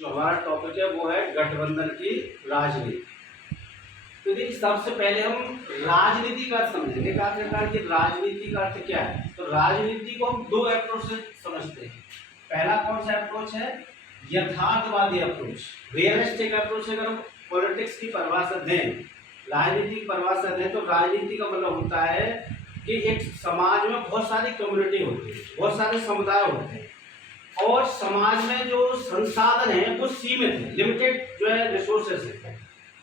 जो हमारा टॉपिक है वो है गठबंधन की राजनीति। तो देखिए, सबसे पहले हम राजनीति का अर्थ समझेंगे कि आखिरकार की राजनीति का अर्थ क्या है। तो राजनीति को हम दो अप्रोच से समझते हैं। पहला कौन सा अप्रोच है? यथार्थवादी अप्रोच, रियलिस्टिक अप्रोच। अगर हम पॉलिटिक्स की परिभाषा दें, राजनीति की परिभाषा दें, तो राजनीति का मतलब होता है कि एक समाज में बहुत सारी कम्युनिटी होती है, बहुत सारे समुदाय होते हैं, और समाज में जो संसाधन है वो सीमित है, लिमिटेड जो है रिसोर्सेस है।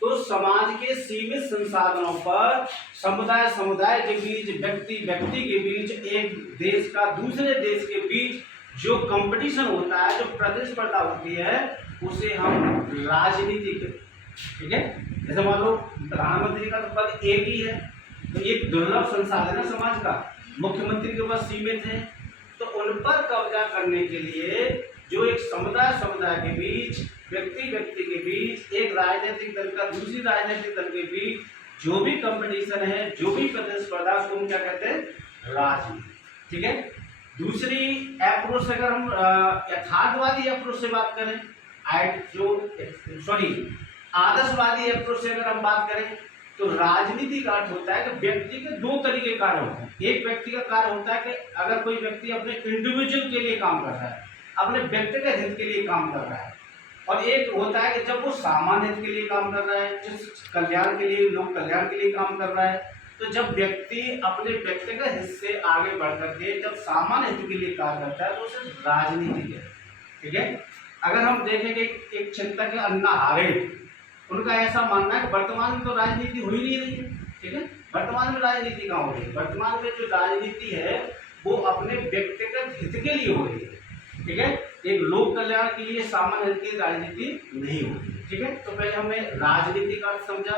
तो समाज के सीमित संसाधनों पर समुदाय के बीच, व्यक्ति के बीच, एक देश का दूसरे देश के बीच जो कंपटीशन होता है, जो प्रतिस्पर्धा होती है, उसे हम राजनीति कहते हैं। ठीक है, जैसे मान लो प्रधानमंत्री का तो पद एक ही है, तो एक दुर्लभ संसाधन है समाज का, मुख्यमंत्री के पास सीमित है। तो उन पर कब्जा करने के लिए जो एक समुदाय के बीच, व्यक्ति के बीच, एक राजनीतिक दल का दूसरी राजनीतिक दल के बीच जो भी कंपटीशन है, जो भी प्रतिस्पर्धा, उसको हम क्या कहते हैं? राजनीति। ठीक है, दूसरी अप्रोच अगर हम यथार्थवादी अप्रोच से बात करें, आदर्शवादी अप्रोच से अगर हम बात करें, तो राजनीति का अर्थ होता है कि व्यक्ति के दो तरीके कार्य होते हैं। एक व्यक्ति का कार्य होता है कि अगर कोई व्यक्ति अपने इंडिविजुअल के लिए काम कर रहा है, अपने व्यक्तिगत हित के लिए काम कर रहा है, और एक होता है कि जब वो सामान्य हित के लिए काम कर रहा है, जिस कल्याण के लिए, लोक कल्याण के लिए काम कर रहा है। तो जब व्यक्ति अपने व्यक्तिगत हित से आगे बढ़ करके जब सामान्य हित के लिए कार्य करता है, तो उसे राजनीति है। ठीक है, अगर हम देखें कि एक चिंतक है अन्ना हजारे, उनका ऐसा मानना है कि वर्तमान में तो राजनीति हो ही नहीं रही है। ठीक है, वर्तमान में राजनीति कहाँ हो रही है? वर्तमान में जो राजनीति है वो अपने व्यक्तिगत हित के लिए हो रही है। ठीक है, एक लोक कल्याण के लिए, सामान्य हित की राजनीति नहीं हो रही है। ठीक है, तो पहले हमने राजनीति का अर्थ समझा।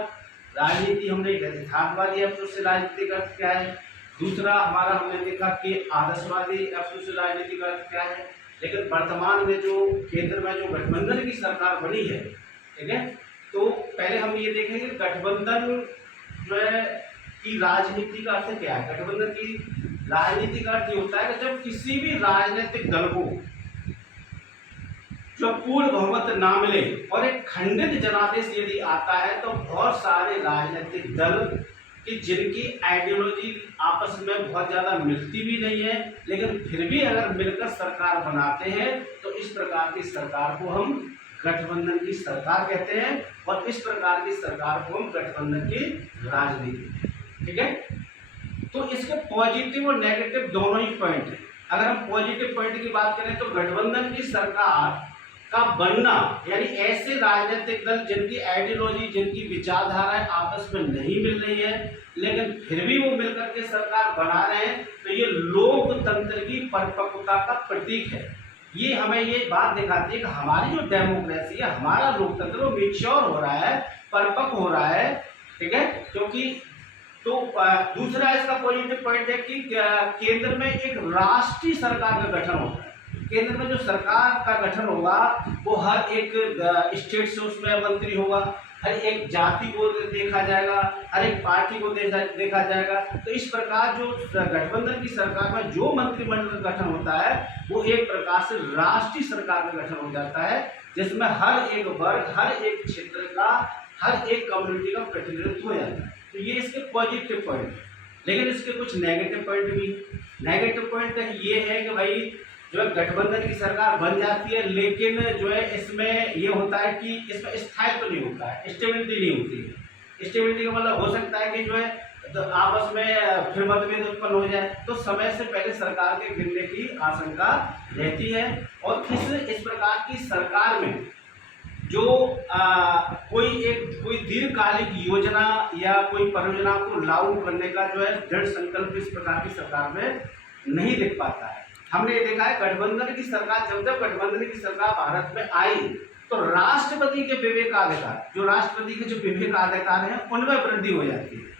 राजनीति हमने यथार्थवादी अप्रोच से राजनीति का अर्थ क्या है। दूसरा हमारा हमने देखा कि आदर्शवादी अप्रोच से राजनीति का अर्थ क्या है। लेकिन वर्तमान में जो केंद्र में जो गठबंधन की सरकार बनी है, ठीक है, तो पहले हम ये देखेंगे गठबंधन जो है की राजनीति का अर्थ क्या है। गठबंधन की राजनीति का अर्थ ये होता है कि जब किसी भी राजनीतिक दल को जो पूर्ण बहुमत ना मिले और एक खंडित जनादेश यदि आता है, तो बहुत सारे राजनीतिक दल कि जिनकी आइडियोलॉजी आपस में बहुत ज़्यादा मिलती भी नहीं है, लेकिन फिर भी अगर मिलकर सरकार बनाते हैं, तो इस प्रकार की सरकार को हम गठबंधन की सरकार कहते हैं, और इस प्रकार की सरकार को हम गठबंधन की राजनीति। ठीक है, तो इसके पॉजिटिव और नेगेटिव दोनों ही पॉइंट हैं। अगर हम पॉजिटिव पॉइंट की बात करें, तो गठबंधन की सरकार का बनना, यानी ऐसे राजनीतिक दल जिनकी आइडियोलॉजी, जिनकी विचारधाराएं आपस में नहीं मिल रही है, लेकिन फिर भी वो मिलकर के सरकार बना रहे हैं, तो ये लोकतंत्र की परिपक्वता का प्रतीक है। ये हमें ये बात दिखाती है कि हमारी जो डेमोक्रेसी है, हमारा लोकतंत्र, वो मैच्योर हो रहा है, परिपक्व हो रहा है। ठीक है, क्योंकि तो दूसरा इसका पॉजिटिव पॉइंट है कि केंद्र में एक राष्ट्रीय सरकार का गठन होता है। केंद्र में जो सरकार का गठन होगा वो हर एक स्टेट से उसमें मंत्री होगा, हर एक जाति को देखा जाएगा, हर एक पार्टी को देखा जाएगा। तो इस प्रकार जो गठबंधन की सरकार में जो मंत्रिमंडल का गठन होता है, वो एक प्रकार से राष्ट्रीय सरकार का गठन हो जाता है, जिसमें हर एक वर्ग, हर एक क्षेत्र का, हर एक कम्युनिटी का प्रतिनिधित्व हो जाता है। तो ये इसके पॉजिटिव पॉइंट है। लेकिन इसके कुछ नेगेटिव पॉइंट भी। नेगेटिव पॉइंट ये है कि भाई जो है गठबंधन की सरकार बन जाती है, लेकिन जो है इसमें ये होता है कि इसमें स्थायित्व नहीं होता है, स्टेबिलिटी नहीं होती है। स्टेबिलिटी का मतलब हो सकता है कि जो है तो आपस में फिर मतभेद उत्पन्न हो जाए, तो समय से पहले सरकार के गिरने की आशंका रहती है। और इस प्रकार की सरकार में जो कोई दीर्घकालिक योजना या कोई परियोजना को लागू करने का जो है दृढ़ संकल्प इस प्रकार की सरकार में नहीं दिख पाता है। हमने ये देखा है गठबंधन की सरकार, जब गठबंधन की सरकार भारत में आई, तो राष्ट्रपति के विवेकाधिकार, जो राष्ट्रपति के जो विवेकाधिकार हैं, उनमें वृद्धि हो जाती है।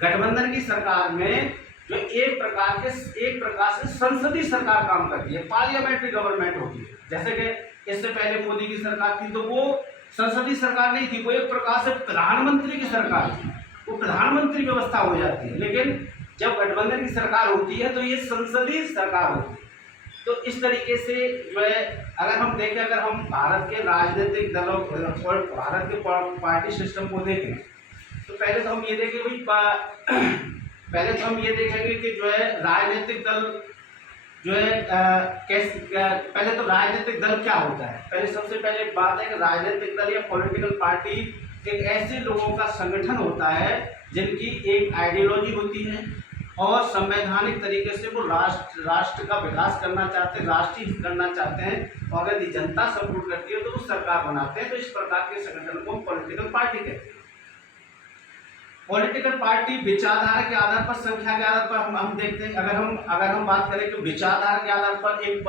गठबंधन की सरकार में जो एक प्रकार से संसदीय सरकार काम करती है, पार्लियामेंट्री गवर्नमेंट होती है। जैसे कि इससे पहले मोदी की सरकार थी, तो वो संसदीय सरकार नहीं थी, वो एक प्रकार से प्रधानमंत्री की सरकार थी, वो प्रधानमंत्री व्यवस्था हो जाती है। लेकिन जब गठबंधन की सरकार होती है, तो ये संसदीय सरकार होती है। तो इस तरीके से जो है अगर हम देखें, अगर हम भारत के राजनीतिक दलों और भारत के पार्टी सिस्टम को देखें, तो पहले तो हम ये देखें भाई पहले तो हम ये देखेंगे कि जो है राजनीतिक दल जो है पहले तो राजनीतिक दल क्या होता है। पहले सबसे पहले बात है कि राजनीतिक दल या पॉलिटिकल पार्टी एक ऐसे लोगों का संगठन होता है जिनकी एक आइडियोलॉजी होती है और संवैधानिक तरीके से वो राष्ट्र का विकास करना चाहते हैं, राष्ट्रीय हित करना चाहते हैं, और यदि जनता सपोर्ट करती है तो वो सरकार बनाते हैं। तो इस प्रकार के संगठन को पॉलिटिकल पार्टी कहते हैं। पॉलिटिकल पार्टी विचारधारा के आधार पर, संख्या के आधार पर हम देखते हैं। अगर हम बात करें तो विचारधारा के आधार पर एक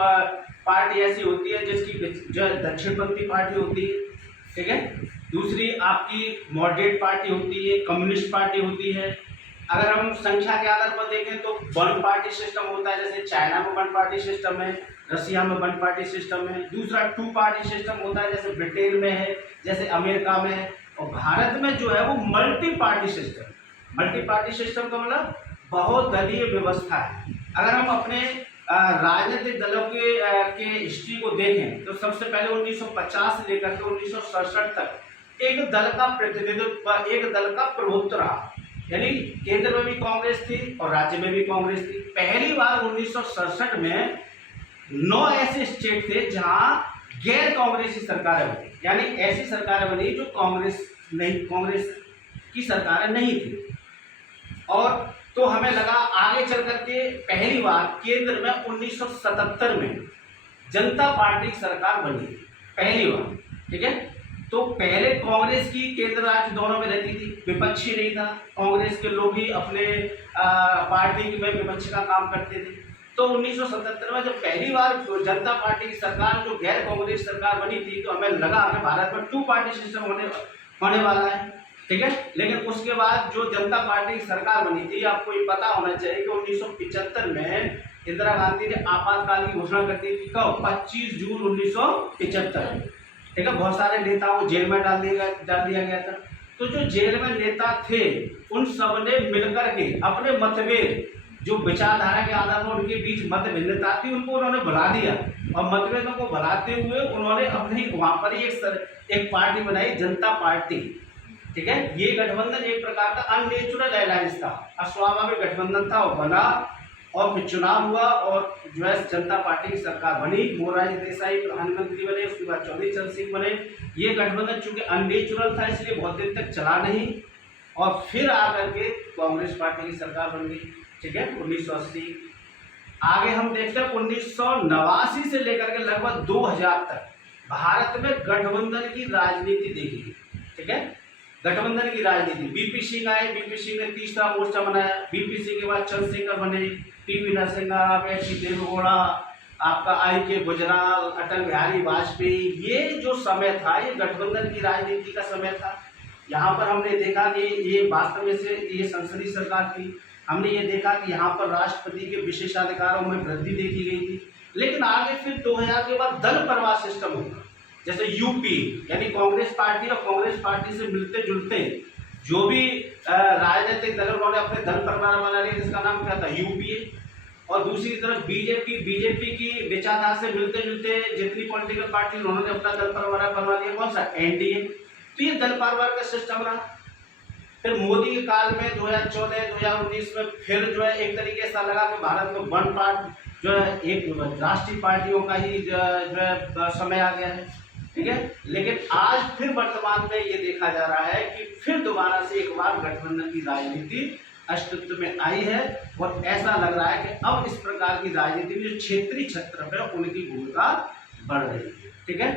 पार्टी ऐसी होती है जिसकी जो दक्षिणपंथी पार्टी होती है, ठीक है। दूसरी आपकी मॉडरेट पार्टी होती है, कम्युनिस्ट पार्टी होती है। अगर हम संख्या के आधार पर देखें तो वन पार्टी सिस्टम होता है, जैसे चाइना में वन पार्टी सिस्टम है, रसिया में वन पार्टी सिस्टम है। दूसरा टू पार्टी सिस्टम होता है, जैसे ब्रिटेन में है, जैसे अमेरिका में है। और भारत में जो है वो multi party system. Multi party system का मतलब बहुदलीय व्यवस्था है। अगर हम अपने राजनीतिक दलों के हिस्ट्री को देखें तो सबसे पहले 1950 से लेकर के 1967 तक एक दल का प्रतिनिधित्व, एक दल का प्रभुत्व रहा। यानी केंद्र में भी कांग्रेस थी और राज्य में भी कांग्रेस थी। पहली बार 1967 में 9 ऐसे स्टेट थे जहां गैर कांग्रेसी सरकारें बनी, यानी ऐसी सरकारें बनी जो कांग्रेस की सरकारें नहीं थी। और तो हमें लगा आगे चल करके पहली बार केंद्र में 1977 में जनता पार्टी की सरकार बनी, पहली बार, ठीक है। तो पहले कांग्रेस की केंद्र राज्य दोनों में रहती थी, विपक्ष ही नहीं था, कांग्रेस के लोग ही अपने पार्टी में विपक्ष का काम करते थे। तो 1977 में जब पहली बार जनता पार्टी की सरकार जो गैर कांग्रेस सरकार बनी थी, तो हमें लगा हमें भारत में टू पार्टी सिस्टम होने वाला है, ठीक है। लेकिन उसके बाद जो जनता पार्टी की सरकार बनी थी, आपको ये पता होना चाहिए कि 1975 में इंदिरा गांधी ने आपातकाल की घोषणा कर दी थी। कब? 25 जून 1975, ठीक है। बहुत सारे नेताओं को जेल में डाल दिया गया था। तो जो जेल में नेता थे उन सब ने मिलकर के अपने मतभेद, जो विचारधारा के आधार पर उनके बीच मत भिन्नता थी, उनको उन्होंने भुला दिया। और मतभेदों को भुलाते हुए उन्होंने अपने वहां पर ही एक पार्टी बनाई, जनता पार्टी, ठीक है। ये गठबंधन एक प्रकार का अननेचुरल अलायंस था, अस्वाभाविक गठबंधन था। वो बना और फिर चुनाव हुआ और जो है जनता पार्टी की सरकार बनी। मोरारजी देसाई प्रधानमंत्री बने, उसके बाद चौधरी चरण सिंह बने। ये गठबंधन चूंकि अननेचुरल था इसलिए बहुत दिन तक चला नहीं, और फिर आकर के कांग्रेस पार्टी की सरकार बन गई, ठीक है, 1980। आगे हम देखते हैं 1989 से लेकर के लगभग 2000 तक भारत में गठबंधन की राजनीति देखी, ठीक है। गठबंधन की राजनीति, बीपी सिंह आए, बीपी सिंह ने तीसरा मोर्चा बनाया। बीपी सिंह के बाद चंद्रशेखर बने, टीवी नरसिम्हा, देवेगौड़ा, आपका I.K. गुजराल, अटल बिहारी वाजपेयी। ये जो समय था ये गठबंधन की राजनीति का समय था। यहाँ पर हमने देखा कि ये वास्तव में से ये संसदीय सरकार थी। हमने ये देखा कि यहाँ पर राष्ट्रपति के विशेषाधिकारों में वृद्धि देखी गई थी। लेकिन आगे फिर 2000 के बाद दल प्रवाह सिस्टम होगा, जैसे यूपी, यानी कांग्रेस पार्टी और कांग्रेस पार्टी से मिलते जुलते जो भी राजनीतिक दल उन्होंने अपने दल प्रवाह बना लिया, जिसका नाम क्या था? यूपीए। और दूसरी तरफ बीजेपी की विचारधारा से मिलते जुलते जितनी पॉलिटिकल पार्टी उन्होंने अपना दल प्रवाह बनवा लिया, कौन सा? एनडीए। तो ये दल प्रवाह का सिस्टम रहा। फिर मोदी के काल में 2014-2019 में फिर जो है एक तरीके ऐसा लगा कि भारत में वन पार्ट जो है एक राष्ट्रीय पार्टियों का ही जो है समय आ गया है, ठीक है। लेकिन आज फिर वर्तमान में ये देखा जा रहा है कि फिर दोबारा से एक बार गठबंधन की राजनीति अस्तित्व में आई है, और ऐसा लग रहा है कि अब इस प्रकार की राजनीति में जो क्षेत्रीय क्षेत्र है उनकी भूमिका बढ़ रही है, ठीक है।